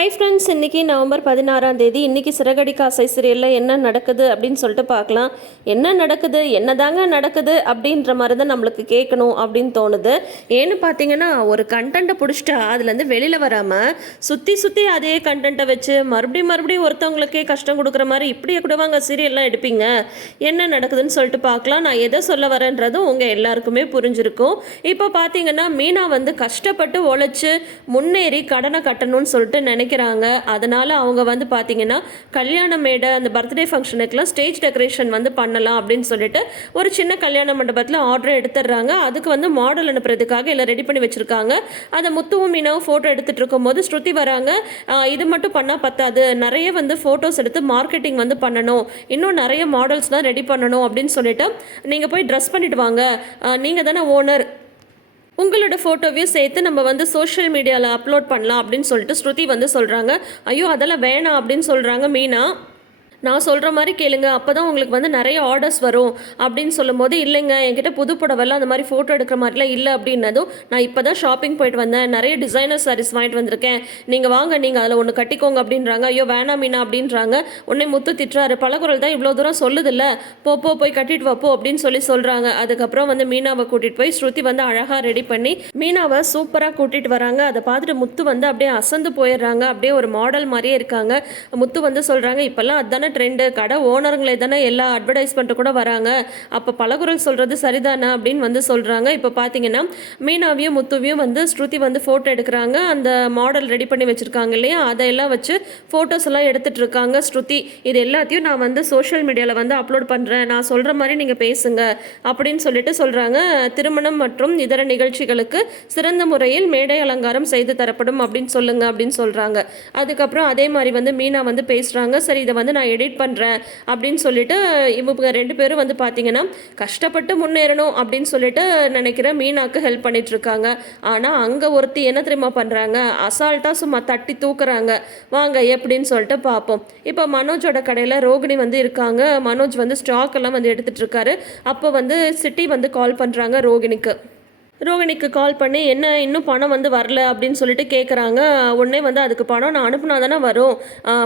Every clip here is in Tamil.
ஹாய் ஃப்ரெண்ட்ஸ், இன்றைக்கி நவம்பர் 16ஆம் தேதி. இன்றைக்கி சிறகடிக்க ஆசை சீரியலில் என்ன நடக்குது அப்படின்னு சொல்லிட்டு பார்க்கலாம். என்ன நடக்குது, என்னதாங்க நடக்குது அப்படின்ற மாதிரி தான் நம்மளுக்கு கேட்கணும் அப்படின்னு தோணுது. ஏன்னு பார்த்தீங்கன்னா, ஒரு கண்டென்ட்டை பிடிச்சிட்டா அதுலேருந்து வெளியில் வராமல் சுற்றி சுற்றி அதே கண்டென்ட்டை வச்சு மறுபடியும் ஒருத்தவங்களுக்கே கஷ்டம் கொடுக்குற மாதிரி இப்படியே கூட வாங்க சீரியல்லாம் எடுப்பீங்க. என்ன நடக்குதுன்னு சொல்லிட்டு பார்க்கலாம். நான் எதை சொல்ல வரேன்றதும் உங்கள் எல்லாருக்குமே புரிஞ்சிருக்கும். இப்போ பார்த்தீங்கன்னா, மீனா வந்து கஷ்டப்பட்டு உழைச்சி முன்னேறி கடனை கட்டணும்னு சொல்லிட்டு நினைக்கிறாங்க. அதனால் அவங்க வந்து பார்த்திங்கன்னா கல்யாண மேடை அந்த பர்த்டே ஃபங்க்ஷனுக்குலாம் ஸ்டேஜ் டெக்கரேஷன் வந்து பண்ணலாம் அப்படின்னு சொல்லிட்டு ஒரு சின்ன கல்யாண மண்டபத்தில் ஆர்டர் எடுத்துடுறாங்க. அதுக்கு வந்து மாடல் அனுப்புறதுக்காக எல்லாம் ரெடி பண்ணி வச்சுருக்காங்க. அதை முத்துவும் மீனாவும் ஃபோட்டோ எடுத்துகிட்டு இருக்கும்போது ஸ்ருதி வராங்க. இது மட்டும் பண்ணால் பத்தாது, நிறைய வந்து ஃபோட்டோஸ் எடுத்து மார்க்கெட்டிங் வந்து பண்ணணும், இன்னும் நிறைய மாடல்ஸ்லாம் ரெடி பண்ணணும் அப்படின்னு சொல்லிட்டு நீங்கள் போய் ட்ரெஸ் பண்ணிட்டு வாங்க, நீங்கள் தானே ஓனர், உங்களோட ஃபோட்டோவையும் சேர்த்து நம்ம வந்து சோஷியல் மீடியாவில் அப்லோட் பண்ணலாம் அப்படின்னு சொல்லிட்டு ஸ்ருதி வந்து சொல்கிறாங்க. ஐயோ அதெல்லாம் வேணாம் அப்படின்னு சொல்கிறாங்க மீனா. நான் சொல்கிற மாதிரி கேளுங்க, அப்போ தான் உங்களுக்கு வந்து நிறைய ஆர்டர்ஸ் வரும் அப்படின்னு சொல்லும்போது, இல்லைங்க என்கிட்ட புது புடவெல்லாம் அந்த மாதிரி ஃபோட்டோ எடுக்கிற மாதிரிலாம் இல்லை அப்படின்னதும், நான் இப்போ தான் ஷாப்பிங் போயிட்டு வந்தேன், நிறைய டிசைனர் சாரீஸ் வாங்கிட்டு வந்திருக்கேன், நீங்கள் வாங்க நீங்கள் அதில் ஒன்று கட்டிக்கோங்க அப்படின்றாங்க. ஐயோ வேணாம் மீனா அப்படின்றாங்க. உடனே முத்து திட்டுறாரு, பழகுரல் தான் இவ்வளோ தூரம் சொல்லுதில்ல, போய் கட்டிட்டு வாப்போ அப்படின்னு சொல்கிறாங்க. அதுக்கப்புறம் வந்து மீனாவை கூட்டிகிட்டு போய் ஸ்ருதி வந்து அழகாக ரெடி பண்ணி மீனாவை சூப்பராக கூட்டிகிட்டு வராங்க. அதை பார்த்துட்டு முத்து வந்து அப்படியே அசந்து போயிடுறாங்க. அப்படியே ஒரு மாடல் மாதிரியே இருக்காங்க. முத்து வந்து சொல்கிறாங்க, இப்போல்லாம் அதுதானே ட்ரெண்டு, கடை ஓனருங்களே தானே எல்லா அட்வர்டைஸ்மெண்ட்டு கூட வராங்க, அப்போ பலகுரல் சொல்கிறது சரிதானே அப்படின்னு வந்து சொல்கிறாங்க. இப்போ பார்த்தீங்கன்னா மீனாவையும் முத்துவையும் வந்து ஸ்ருதி வந்து ஃபோட்டோ எடுக்கிறாங்க. அந்த மாடல் ரெடி பண்ணி வச்சுருக்காங்க இல்லையா, அதையெல்லாம் வச்சு ஃபோட்டோஸ் எல்லாம் எடுத்துகிட்டு இருக்காங்க ஸ்ருதி. இது எல்லாத்தையும் நான் வந்து சோஷியல் மீடியாவில் வந்து அப்லோட் பண்ணுறேன், நான் சொல்கிற மாதிரி நீங்கள் பேசுங்க அப்படின்னு சொல்லிட்டு சொல்கிறாங்க. திருமணம் மற்றும் இதர நிகழ்ச்சிகளுக்கு சிறந்த முறையில் மேடை அலங்காரம் செய்து தரப்படும் அப்படின்னு சொல்லுங்க அப்படின்னு சொல்கிறாங்க. அதுக்கப்புறம் அதே மாதிரி வந்து மீனா வந்து பேசுகிறாங்க. சரி இதை வந்து நான் எடிட் பண்ணுறேன் அப்படின்னு சொல்லிட்டு இவங்க ரெண்டு பேரும் வந்து பார்த்தீங்கன்னா கஷ்டப்பட்டு முன்னேறணும் அப்படின்னு சொல்லிட்டு நினைக்கிற மீனாக்கு ஹெல்ப் பண்ணிட்டு இருக்காங்க. ஆனால் அங்கே ஒருத்தி என்ன தெரியுமா பண்ணுறாங்க, அசால்ட்டாக சும்மா தட்டி தூக்குறாங்க. வாங்க எப்படின்னு சொல்லிட்டு பார்ப்போம். இப்போ மனோஜோட கடையில் ரோகிணி வந்து இருக்காங்க. மனோஜ் வந்து ஸ்டாக் எல்லாம் வந்து எடுத்துகிட்டு இருக்காரு. அப்போ வந்து சிட்டி வந்து கால் பண்ணுறாங்க ரோகிணிக்கு கால் பண்ணி, என்ன இன்னும் பணம் வந்து வரல அப்படின்னு சொல்லிட்டு கேட்குறாங்க. உடனே வந்து அதுக்கு பணம் நான் அனுப்புனா தானே வரும்,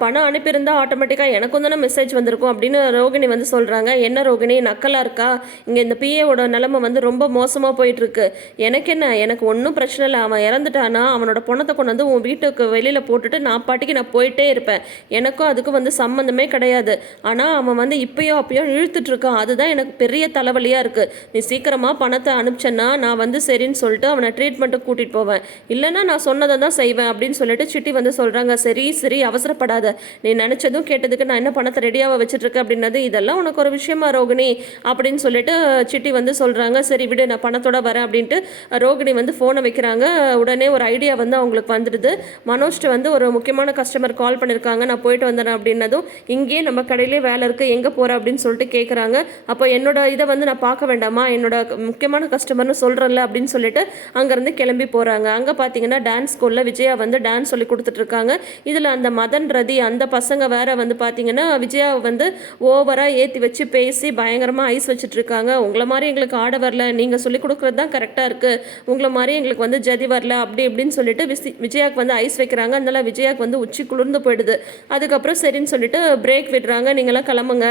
பணம் அனுப்பியிருந்தால் ஆட்டோமேட்டிக்காக எனக்கும் தானே மெசேஜ் வந்திருக்கும் அப்படின்னு ரோகிணி வந்து சொல்கிறாங்க. என்ன ரோகிணி நக்கலாக இருக்கா, இங்கே இந்த பிஏவோட நிலைமை வந்து ரொம்ப மோசமாக போயிட்டுருக்கு. எனக்கு ஒன்றும் பிரச்சனை இல்லை, அவன் இறந்துட்டானா அவனோட பணத்தை கொண்டு வந்து உன் வீட்டுக்கு வெளியில் போட்டுட்டு நான் பாட்டிக்கு நான் போயிட்டே இருப்பேன், எனக்கும் அதுக்கும் வந்து சம்மந்தமே கிடையாது. ஆனால் அவன் வந்து இப்பயோ அப்பயோ இழுத்துட்ருக்கான், அதுதான் எனக்கு பெரிய தலைவலியாக இருக்குது. நீ சீக்கிரமாக பணத்தை அனுப்பிச்சேன்னா நான் வந்து சரின்னு சொல்லிட்டு அவனை ட்ரீட்மெண்ட்டுக்கு கூட்டிகிட்டு போவேன், இல்லைன்னா நான் சொன்னதை தான் செய்வேன் அப்படின்னு சொல்லிட்டு சிட்டி வந்து சொல்கிறாங்க. சரி அவசரப்படாத, நீ நினச்சதும் கேட்டதுக்கு நான் என்ன பணத்தை ரெடியாக வச்சுட்ருக்கேன் அப்படின்னது, இதெல்லாம் உனக்கு ஒரு விஷயமா ரோகிணி அப்படின்னு சொல்லிட்டு சிட்டி வந்து சொல்கிறாங்க. சரி விடு நான் பணத்தோட வரேன் அப்படின்ட்டு ரோகிணி வந்து ஃபோனை வைக்கிறாங்க. உடனே ஒரு ஐடியா வந்து அவங்களுக்கு வந்துடுது. மனோஜ்ட்டு வந்து ஒரு முக்கியமான கஸ்டமர் கால் பண்ணியிருக்காங்க, நான் போயிட்டு வந்தேன் அப்படின்னதும், இங்கேயே நம்ம கடையிலே வேலை இருக்குது, எங்கே போகிற அப்படின்னு சொல்லிட்டு கேட்குறாங்க. அப்போ என்னோட இதை வந்து நான் பார்க்க வேண்டாமா, என்னோட முக்கியமான கஸ்டமர்னு சொல்கிறேன்ல அப்படின்னு சொல்லிட்டு அங்கேருந்து கிளம்பி போகிறாங்க. அங்கே பார்த்தீங்கன்னா டான்ஸ் ஸ்கூலில் விஜயா வந்து டான்ஸ் சொல்லி கொடுத்துட்ருக்காங்க. இதில் அந்த மதன் ரதி அந்த பசங்க வேற வந்து பார்த்தீங்கன்னா விஜயா வந்து ஓவராக ஏற்றி வச்சு பேசி பயங்கரமாக ஐஸ் வச்சுட்ருக்காங்க. உங்களை மாதிரி எங்களுக்கு ஆட வரல, நீங்கள் சொல்லி கொடுக்குறது தான் கரெக்டாக இருக்குது, உங்களை மாதிரி எங்களுக்கு வந்து ஜதி வரல அப்படி இப்படின்னு சொல்லிட்டு விஜயாவுக்கு வந்து ஐஸ் வைக்கிறாங்க. அதனால விஜயாவுக்கு வந்து உச்சி குளிர்ந்து போயிடுது. அதுக்கப்புறம் சரின்னு சொல்லிட்டு பிரேக் விடுறாங்க, நீங்களாம் கிளம்புங்க,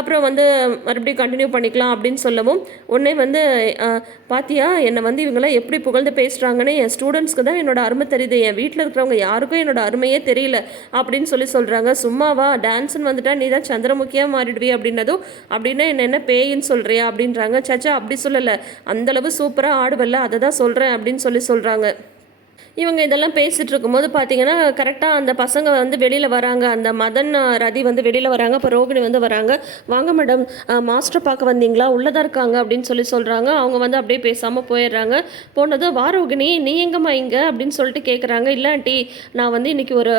அப்புறம் வந்து மறுபடியும் கண்டினியூ பண்ணிக்கலாம் அப்படின்னு சொல்லவும், உடனே வந்து பாத்தியா என்னை வந்து இவங்களாம் எப்படி புகழ்ந்து பேசுகிறாங்கன்னு, என் ஸ்டூடெண்ட்ஸ்க்கு தான் என்னோட அருமை தெரியுது, என் வீட்டில் இருக்கிறவங்க யாருக்கும் என்னோட அருமையே தெரியல அப்படின்னு சொல்கிறாங்க. சும்மாவா டான்ஸ்ன்னு வந்துட்டா நீ தான் சந்திரமுகியாக மாறிடுவி அப்படின்னதும், அப்படின்னா என்ன பேயின்னு சொல்கிறியா அப்படின்றாங்க. சச்சா அப்படி சொல்லலை, அந்தளவு சூப்பராக ஆடுவல்ல அதை தான் சொல்கிறேன் அப்படின்னு சொல்கிறாங்க. இவங்க இதெல்லாம் பேசிகிட்டு இருக்கும்போது பார்த்தீங்கன்னா கரெக்டாக அந்த பசங்க வந்து வெளியில் வராங்க. அந்த மதன் ரதி வந்து வெளியில் வராங்க. அப்போ ரோகிணி வந்து வராங்க. வாங்க மேடம், மாஸ்டர் பார்க்க வந்தீங்களா, உள்ளதாக இருக்காங்க அப்படின்னு சொல்கிறாங்க. அவங்க வந்து அப்படியே பேசாமல் போயிடுறாங்க. போனது வா ரோகிணி நீ எங்கம்மா இங்கே அப்படின்னு சொல்லிட்டு கேட்குறாங்க. இல்லாட்டி நான் வந்து இன்றைக்கி ஒரு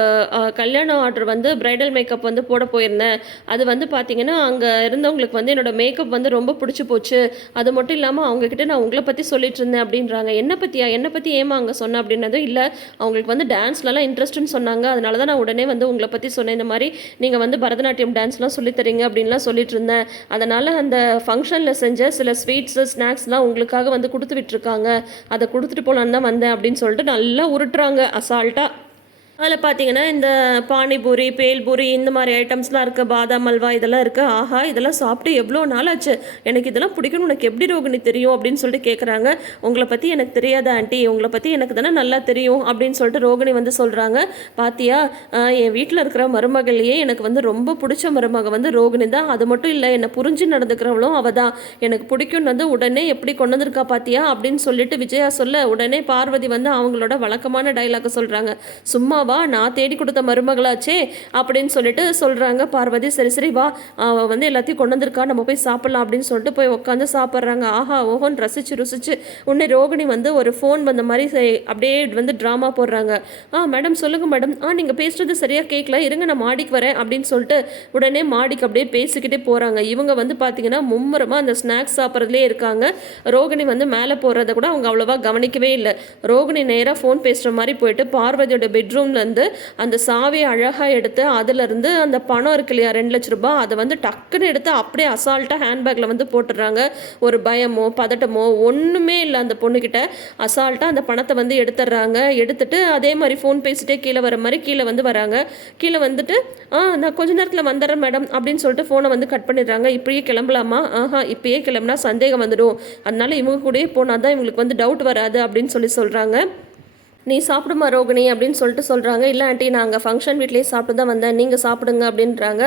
கல்யாண ஆர்டர் வந்து ப்ரைடல் மேக்கப் வந்து போட போயிருந்தேன். அது வந்து பார்த்தீங்கன்னா அங்கே இருந்தவங்களுக்கு வந்து என்னோடய மேக்கப் வந்து ரொம்ப பிடிச்சி போச்சு. அது மட்டும் இல்லாமல் அவங்கக்கிட்ட நான் உங்களை பற்றி சொல்லிட்டு இருந்தேன் அப்படின்றாங்க. என்னை பற்றி ஏமா அங்கே சொன்னேன் அப்படின்னதும், இல்லை அவங்களுக்கு வந்து டான்ஸ்லலாம் இன்ட்ரெஸ்ட்னு சொன்னாங்க, அதனால தான் நான் உடனே வந்து உங்களை பற்றி சொன்னேன், இந்த மாதிரி நீங்கள் வந்து பரதநாட்டியம் டான்ஸ்லாம் சொல்லித்தரீங்க அப்படின்லாம் சொல்லிட்டு இருந்தேன், அதனால் அந்த ஃபங்க்ஷனில் செஞ்ச சில ஸ்வீட்ஸு ஸ்நாக்ஸ்லாம் உங்களுக்காக வந்து கொடுத்து விட்டுருக்காங்க, அதை கொடுத்துட்டு போகலான்னு தான் வந்தேன் அப்படின்னு சொல்லிட்டு நல்லா உருட்டுறாங்க அசால்ட்டாக. அதில் பார்த்தீங்கன்னா இந்த பானிபூரி, பேல்பூரி இந்த மாதிரி ஐட்டம்ஸ்லாம் இருக்குது. பாதாம் அல்வா இதெல்லாம் இருக்குது. ஆஹா, இதெல்லாம் சாப்பிட்டு எவ்வளோ நாள் ஆச்சு, எனக்கு இதெல்லாம் பிடிக்கும்னு உனக்கு எப்படி ரோகிணி தெரியும் அப்படின்னு சொல்லிட்டு கேட்குறாங்க. உங்களை பற்றி எனக்கு தெரியாதா ஆண்டி, உங்களை பற்றி எனக்கு தானே நல்லா தெரியும் அப்படின்னு சொல்லிட்டு ரோகிணி வந்து சொல்கிறாங்க. பாத்தியா, என் வீட்டில் இருக்கிற மருமகளையே எனக்கு வந்து ரொம்ப பிடிச்ச மருமக வந்து ரோகிணி தான். அது மட்டும் இல்லை, என்னை புரிஞ்சு நடந்துக்கிறவளும் அவள் தான். எனக்கு பிடிக்கும்னு வந்து உடனே எப்படி கொண்டு வந்திருக்கா பாத்தியா அப்படின்னு சொல்லிட்டு விஜயா சொல்ல, உடனே பார்வதி வந்து அவங்களோட வழக்கமான டைலாக சொல்கிறாங்க. சும்மா வா, நான் தேடி கொடுத்த மருமகளாச்சே அப்படின்னு சொல்லிட்டு சொல்கிறாங்க பார்வதி. சரி சரி வா, அவள் வந்து எல்லாத்தையும் கொண்டு வந்திருக்கா, நம்ம போய் சாப்பிட்லாம் அப்படின்னு சொல்லிட்டு போய் உட்காந்து சாப்பிட்றாங்க. ஆஹா ஓஹோன்னு ரசிச்சு ருசிச்சு உடனே ரோகிணி வந்து ஒரு ஃபோன் வந்த மாதிரி அப்படியே வந்து ட்ராமா போடுறாங்க. மேடம் சொல்லுங்கள் மேடம், நீங்கள் பேசுகிறது சரியாக கேட்கல, இருங்க நான் மாடிக்கு வரேன் அப்படின்னு சொல்லிட்டு உடனே மாடிக்கு அப்படியே பேசிக்கிட்டே போகிறாங்க. இவங்க வந்து பார்த்தீங்கன்னா மும்முரமாக அந்த ஸ்நாக்ஸ் சாப்பிட்றதுலே இருக்காங்க. ரோகிணி வந்து மேலே போகிறத கூட அவங்க அவ்வளோவா கவனிக்கவே இல்லை. ரோகிணி நேராக ஃபோன் பேசுகிற மாதிரி போயிட்டு பார்வதியோட பெட்ரூம்லேருந்து அந்த சாவியை அழகாக எடுத்து அதிலிருந்து அந்த பணம் இருக்கு இல்லையா 2 லட்ச ரூபாய், அதை வந்து டக்குன்னு எடுத்து அப்படியே அசால்ட்டாக ஹேண்ட்பேக்கில் வந்து போட்டுடுறாங்க. ஒரு பயமோ பதட்டமோ ஒன்றுமே இல்லை அந்த பொண்ணுக்கிட்ட. அசால்ட்டாக அந்த பணத்தை வந்து எடுத்துடுறாங்க. எடுத்துட்டு அதே மாதிரி ஃபோன் பேசிட்டே கீழே வர மாதிரி கீழே வந்து வராங்க. கீழே வந்துட்டு நான் கொஞ்ச நேரத்தில் வந்துடுறேன் மேடம் அப்படின்னு சொல்லிட்டு ஃபோனை வந்து கட் பண்ணிடுறாங்க. இப்படியே கிளம்பலாமா? இப்பயே கிளம்புனா சந்தேகம் வந்துடும், அதனால இவங்க கூடயே போனால் தான் இவங்களுக்கு வந்து டவுட் வராது அப்படின்னு சொல்கிறாங்க. நீ சாப்பிடுமா ரோகிணி அப்படின்னு சொல்லிட்டு சொல்கிறாங்க. இல்லை ஆண்டி, நான் அங்கே ஃபங்க்ஷன் வீட்லேயே சாப்பிட்டு தான் வந்தேன், நீங்கள் சாப்பிடுங்க அப்படின்றாங்க.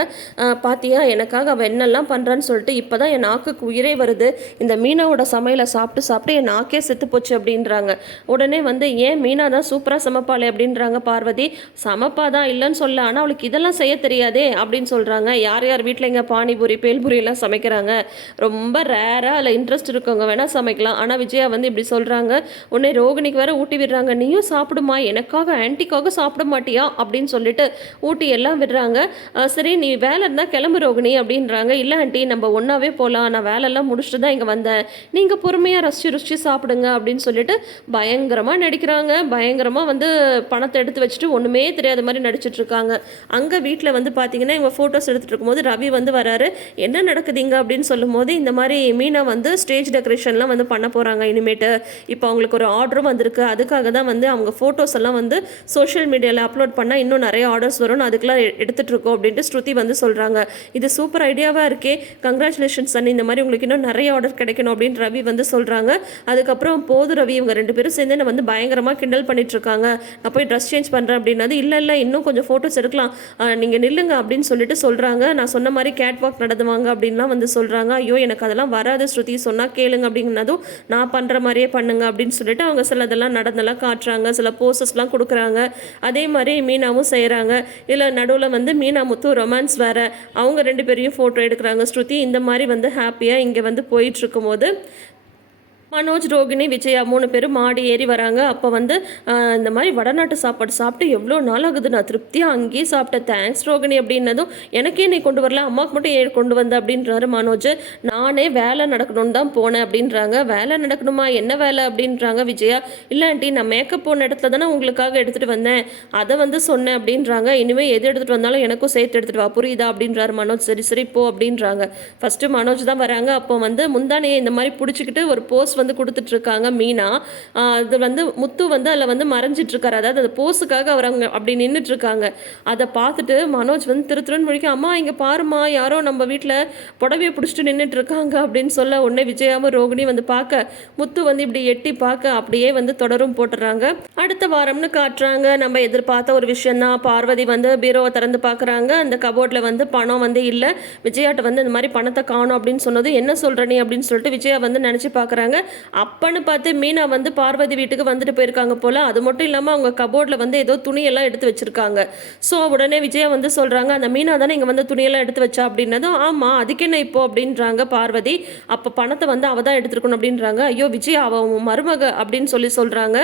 பாத்தியா, எனக்காக அவள் என்னெல்லாம் பண்ணுறான்னு சொல்லிட்டு இப்போ தான் என் நாக்குக்கு உயிரே வருது. இந்த மீனாவோட சமையலை சாப்பிட்டு சாப்பிட்டு என் நாக்கே செத்து போச்சு அப்படின்றாங்க. உடனே வந்து ஏன் மீனா தான் சூப்பராக சமைப்பாளே அப்படின்றாங்க பார்வதி. சமைப்பா தான் இல்லைன்னு சொல்ல, ஆனால் அவளுக்கு இதெல்லாம் செய்ய தெரியாதே அப்படின்னு சொல்கிறாங்க. யார் யார் வீட்டில் இங்கே பானிபூரி பேல்பூரி எல்லாம் சமைக்கிறாங்க, ரொம்ப ரேராக அதில் இன்ட்ரெஸ்ட் இருக்கவங்க வேணால் சமைக்கலாம். ஆனால் விஜயா வந்து இப்படி சொல்கிறாங்க. உடனே ரோகிணிக்கு வேற ஊட்டி விடுறாங்க. நீயும் சாப்பிடுமா, எனக்காக ஆன்ட்டிக்காக சாப்பிட மாட்டியா அப்படின்னு சொல்லிட்டு ஊட்டி எல்லாம் விடுறாங்க. சரி நீ வேலை இருந்தால் கிளம்பு ரோகிணி அப்படின்றாங்க. இல்லை ஆண்டி, நம்ம ஒன்றாவே போகலாம், நான் வேலையெல்லாம் முடிச்சுட்டு தான் இங்கே வந்தேன், நீங்கள் பொறுமையாக ரசிச்சு சாப்பிடுங்க அப்படின்னு சொல்லிட்டு பயங்கரமாக நடிக்கிறாங்க. பயங்கரமாக வந்து பணத்தை எடுத்து வச்சுட்டு ஒன்றுமே தெரியாத மாதிரி நடிச்சிட்டு இருக்காங்க. அங்கே வீட்டில் வந்து பார்த்தீங்கன்னா இவங்க ஃபோட்டோஸ் எடுத்துகிட்டு இருக்கும்போது ரவி வந்து வராரு. என்ன நடக்குதுங்க அப்படின்னு சொல்லும் போது, இந்த மாதிரி மீனா வந்து ஸ்டேஜ் டெக்கரேஷன்லாம் வந்து பண்ண போகிறாங்க இனிமேட்டு. இப்போ அவங்களுக்கு ஒரு ஆர்டரும் வந்திருக்கு. அதுக்காக தான் வந்து அவங்க ஃபோட்டோஸ் எல்லாம் வந்து சோஷியல் மீடியாவில் அப்லோட் பண்ணால் இன்னும் நிறைய ஆர்டர்ஸ் வரும், அதுக்கெல்லாம் எடுத்துகிட்டு இருக்கோம் அப்படின்ட்டு ஸ்ருதி வந்து சொல்கிறாங்க. இது சூப்பர் ஐடியாவாக இருக்கே, கங்க்ராச்சுலேஷன்ஸ் அண்ணி, இந்த மாதிரி உங்களுக்கு இன்னும் நிறைய ஆர்டர் கிடைக்கணும் அப்படின்னு ரவி வந்து சொல்கிறாங்க. அதுக்கப்புறம் போது ரவி, இவங்க 2 பேரும் சேர்ந்து என்ன வந்து பயங்கரமாக கிண்டல் பண்ணிட்டு இருக்காங்க. நான் போய் ட்ரெஸ் சேஞ்ச் பண்ணுறேன் அப்படின்னது. இல்லை இன்னும் கொஞ்சம் ஃபோட்டோஸ் எடுக்கலாம், நீங்கள் நில்லுங்க அப்படின்னு சொல்லிட்டு சொல்கிறாங்க. நான் சொன்ன மாதிரி கேட் வாக் நடந்துவாங்க அப்படின்லாம் வந்து சொல்கிறாங்க. ஐயோ எனக்கு அதெல்லாம் வராது ஸ்ருதி, சொன்னால் கேளுங்க அப்படிங்கிறதும் நான் பண்ணுற மாதிரியே பண்ணுங்க அப்படின்னு சொல்லிட்டு அவங்க சில இதெல்லாம் நடந்தெல்லாம் காட்டுறாங்க. சில போசஸ்லாம் கொடுக்குறாங்க. அதே மாதிரி மீனாவும் செய்கிறாங்க. இதில் நடுவில் வந்து மீனா முத்து ரொமான்ஸ் வேறு, அவங்க 2 பேரையும் ஃபோட்டோ எடுக்கிறாங்க ஸ்ருதி. இந்த மாதிரி வந்து ஹாப்பியாக இங்கே வந்து போயிட்டுருக்கும் போது மனோஜ், ரோகிணி, விஜயா 3 பேரும் மாடி ஏறி வராங்க. அப்போ வந்து இந்த மாதிரி வடநாட்டு சாப்பாடு சாப்பிட்டு எவ்வளோ நாள் ஆகுது, நான் திருப்தியாக அங்கேயே சாப்பிட்டேன், தேங்க்ஸ் ரோகிணி அப்படின்னதும், எனக்கே நீ கொண்டு வரல, அம்மாவுக்கு மட்டும் ஏன் கொண்டு வந்த அப்படின்றாரு மனோஜ். நானே வேலை நடக்கணும்னு தான் போனேன் அப்படின்றாங்க. வேலை நடக்கணுமா, என்ன வேலை அப்படின்றாங்க விஜயா. இல்லை ஆண்டி, நான் மேக்கப் போன இடத்துல தானே உங்களுக்காக எடுத்துகிட்டு வந்தேன், அதை வந்து சொன்னேன் அப்படின்றாங்க. இனிமேல் எது எடுத்துகிட்டு வந்தாலும் எனக்கும் சேர்த்து எடுத்துகிட்டு வா, புரியுதா அப்படின்றாரு மனோஜ். சரி சரி போ அப்படின்றாங்க. ஃபஸ்ட்டு மனோஜ் தான் வராங்க. அப்போ வந்து முந்தானே இந்த மாதிரி பிடிச்சிக்கிட்டு ஒரு போஸ் வந்து கொடுத்துட்ருக்காங்க மீனா. அது வந்து முத்து வந்து அதில் வந்து மறைஞ்சிட்ருக்காரு. அதாவது அந்த போஸுக்காக அவர் அங்கே அப்படி நின்றுட்டுருக்காங்க. அதை பார்த்துட்டு மனோஜ் வந்து திருன்னு முழிக்க, அம்மா இங்கே பாருமா, யாரோ நம்ம வீட்டில் புடவையை பிடிச்சிட்டு நின்றுட்டுருக்காங்க அப்படின்னு சொல்ல, உடனே விஜயாவும் ரோகிணி வந்து பார்க்க, முத்து வந்து இப்படி எட்டி பார்க்க அப்படியே வந்து தொடரும் போட்டுறாங்க. அடுத்த வாரம்னு காட்டுறாங்க. நம்ம எதிர்பார்த்த ஒரு விஷயந்தான். பார்வதி வந்து பீரோவை திறந்து பார்க்குறாங்க. அந்த கபோர்டில் வந்து பணம் வந்து இல்லை. விஜயாட்ட வந்து இந்த மாதிரி பணத்தை காணும் அப்படின்னு சொன்னது, என்ன சொல்கிற நீ அப்படின்னு சொல்லிட்டு விஜயா வந்து நினச்சி பார்க்குறாங்க. அப்பன்னு பார்த்து மீனா வந்து பார்வதி வீட்டுக்கு வந்துட்டு போயிருக்காங்க போல். அது மட்டும் இல்லாமல் அவங்க கபோர்டில் வந்து ஏதோ துணியெல்லாம் எடுத்து வச்சுருக்காங்க. ஸோ உடனே விஜயா வந்து சொல்கிறாங்க, அந்த மீனா தானே இங்கே வந்து துணியெல்லாம் எடுத்து வச்சா அப்படின்னதும், ஆமாம் அதுக்கு என்ன இப்போ அப்படின்றாங்க பார்வதி. அப்போ பணத்தை வந்து அவள் தான் எடுத்துருக்கணும் அப்படின்றாங்க. ஐயோ விஜயா, அவள் மருமக அப்படின்னு சொல்கிறாங்க.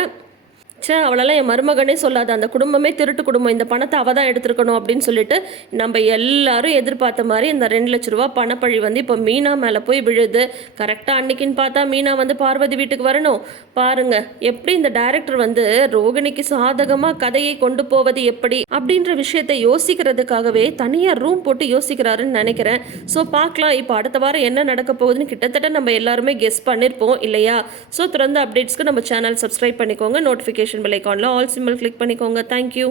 அவளெல்லாம் என் மருமகனே சொல்லாது, அந்த குடும்பமே திருட்டு குடும்பம், இந்த பணத்தை அவள் தான் எடுத்துருக்கணும் அப்படின்னு சொல்லிட்டு நம்ம எல்லாரும் எதிர்பார்த்த மாதிரி இந்த 2 லட்ச ரூபா பணப்பழி வந்து இப்போ மீனா மேலே போய் விழுது. கரெக்டாக அன்னைக்குன்னு பார்த்தா மீனா வந்து பார்வதி வீட்டுக்கு வரணும். பாருங்க எப்படி இந்த டைரக்டர் வந்து ரோகிணிக்கு சாதகமாக கதையை கொண்டு போவது எப்படி அப்படின்ற விஷயத்தை யோசிக்கிறதுக்காகவே தனியாக ரூம் போட்டு யோசிக்கிறாருன்னு நினைக்கிறேன். ஸோ பார்க்கலாம் இப்போ அடுத்த வாரம் என்ன நடக்க போகுதுன்னு கிட்டத்தட்ட நம்ம எல்லாருமே கெஸ் பண்ணியிருப்போம் இல்லையா? ஸோ தொடர்ந்து அப்டேட்ஸ்க்கு நம்ம சேனல் சப்ஸ்கிரைப் பண்ணிக்கோங்க. நோட்டிஃபிகேஷன் பெல் ஐகானில் ஆல் சிம்பிள் கிளிக் பண்ணிக்கோங்க. தேங்க்யூ.